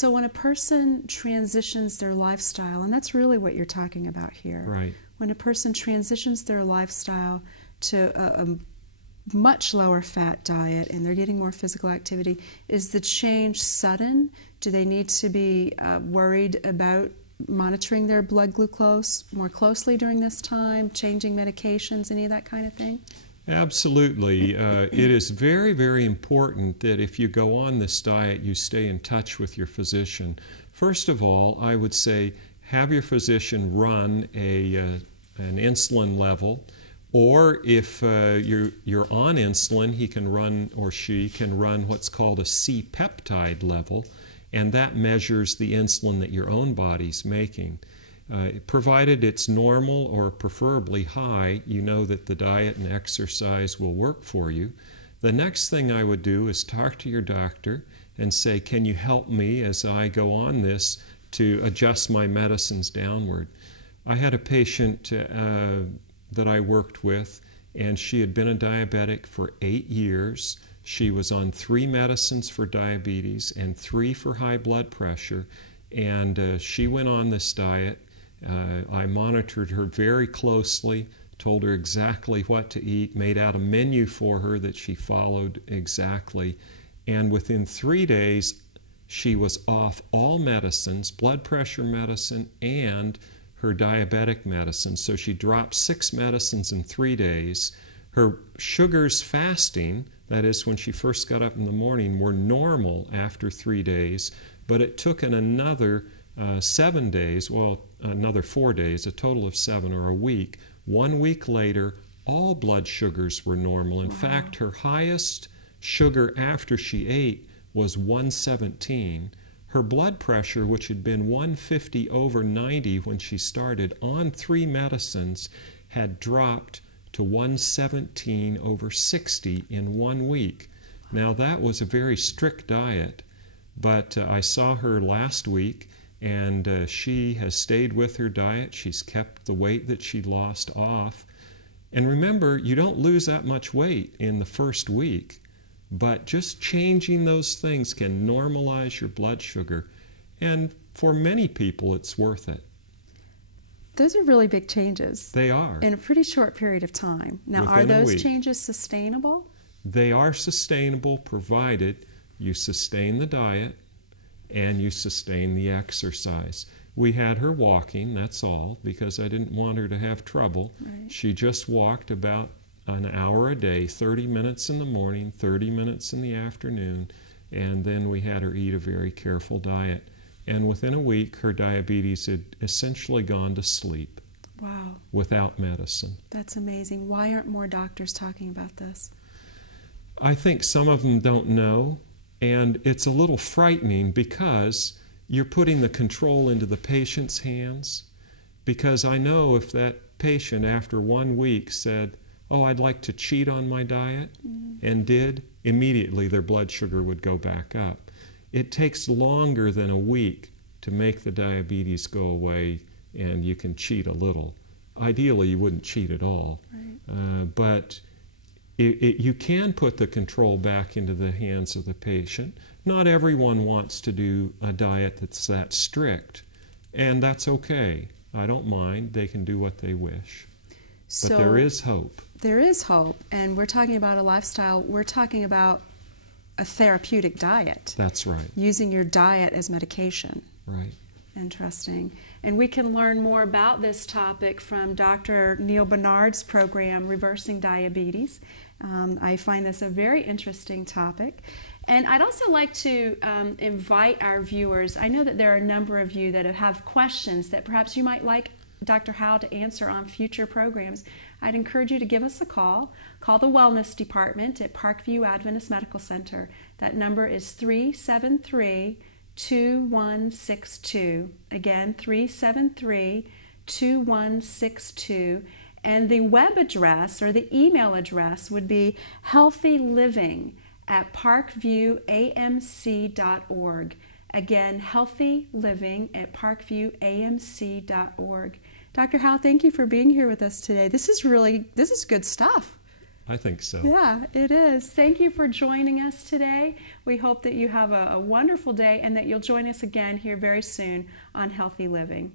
So when a person transitions their lifestyle, and that's really what you're talking about here. Right. When a person transitions their lifestyle to a much lower fat diet and they're getting more physical activity, is the change sudden? Do they need to be worried about monitoring their blood glucose more closely during this time, changing medications, any of that kind of thing? Absolutely. It is very, very important that if you go on this diet, you stay in touch with your physician. First of all, I would say have your physician run an insulin level, or if you're on insulin, he can run, or she can run what's called a C-peptide level, and that measures the insulin that your own body's making. Provided it's normal or preferably high, you know that the diet and exercise will work for you. The next thing I would do is talk to your doctor and say, can you help me as I go on this to adjust my medicines downward? I had a patient that I worked with, and she had been a diabetic for 8 years. She was on 3 medicines for diabetes and 3 for high blood pressure, and she went on this diet. I monitored her very closely, told her exactly what to eat, made out a menu for her that she followed exactly, and within 3 days she was off all medicines, blood pressure medicine and her diabetic medicine. So she dropped 6 medicines in 3 days. Her sugars fasting, that is when she first got up in the morning, were normal after 3 days, but it took another 7 days, well, another 4 days, a total of 7 or a week. 1 week later, all blood sugars were normal. In fact, her highest sugar after she ate was 117. Her blood pressure, which had been 150 over 90 when she started on 3 medicines, had dropped to 117 over 60 in 1 week. Now, that was a very strict diet, but I saw her last week, and she has stayed with her diet. She's kept the weight that she lost off. And remember, you don't lose that much weight in the first week, but just changing those things can normalize your blood sugar. And for many people, it's worth it. Those are really big changes. They are. In a pretty short period of time. Now, Within are a those week. changes sustainable? They are sustainable provided you sustain the diet and you sustain the exercise. We had her walking, that's all, because I didn't want her to have trouble. Right. She just walked about an hour a day, 30 minutes in the morning, 30 minutes in the afternoon, and then we had her eat a very careful diet. And within a week, her diabetes had essentially gone to sleep. Wow. Without medicine. That's amazing. Why aren't more doctors talking about this? I think some of them don't know, and it's a little frightening because you're putting the control into the patient's hands. Because I know if that patient after 1 week said, oh, I'd like to cheat on my diet, and did, immediately their blood sugar would go back up. It takes longer than a week to make the diabetes go away, and you can cheat a little. Ideally, you wouldn't cheat at all. Right. But you can put the control back into the hands of the patient. Not everyone wants to do a diet that's that strict, and that's okay. I don't mind. They can do what they wish. But there is hope. There is hope, and we're talking about a lifestyle. We're talking about a therapeutic diet. That's right. Using your diet as medication. Right. Interesting. And we can learn more about this topic from Dr. Neil Bernard's program, Reversing Diabetes. I find this a very interesting topic. And I'd also like to invite our viewers. I know that there are a number of you that have questions that perhaps you might like Dr. Howell to answer on future programs. I'd encourage you to give us a call. Call the Wellness Department at Parkview Adventist Medical Center. That number is 373-2162. Again, 373-2162. And the web address or the email address would be healthyliving@parkviewamc.org. Again, healthyliving@parkviewamc.org. Dr. Howell, thank you for being here with us today. This is good stuff. I think so. Yeah, it is. Thank you for joining us today. We hope that you have a wonderful day and that you'll join us again here very soon on Healthy Living.